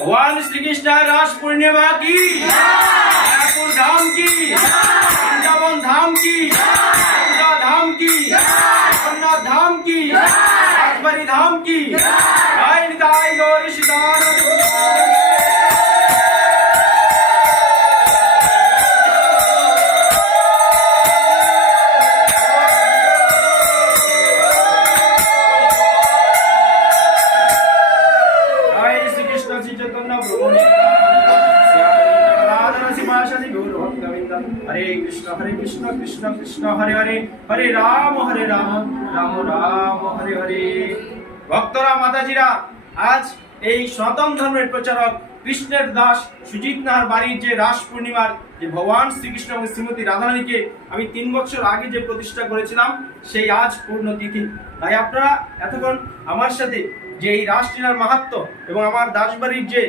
भगवान श्री कृष्ण रास पूर्णिमा की, मायापुर धाम की, वृंदावन धाम की, मथुरा धाम की, जगन्नाथ धाम की, राजबरी धाम की, जय निताई गौर सीतानंद भगवान। हरे कृष्ण कृष्ण कृष्ण हरे हरे, हरे राम राम राम हरे हरे। भक्तरा माताजीरा, आज এই সনাতন ধর্মের প্রচারক কৃষ্ণের দাস সুজিত নাহার বাড়ির যে রাস পূর্ণিমার যে ভগবান শ্রীকৃষ্ণ এবং শ্রীমতী রাধারানীকে আমি 3 বছর আগে যে প্রতিষ্ঠা করেছিলাম, সেই আজ পূর্ণ তিথি। তাই আপনারা এতক্ষণ আমার সাথে যে এই রাস লীলার মাহাত্ম্য এবং আমার দাসবাড়ির যে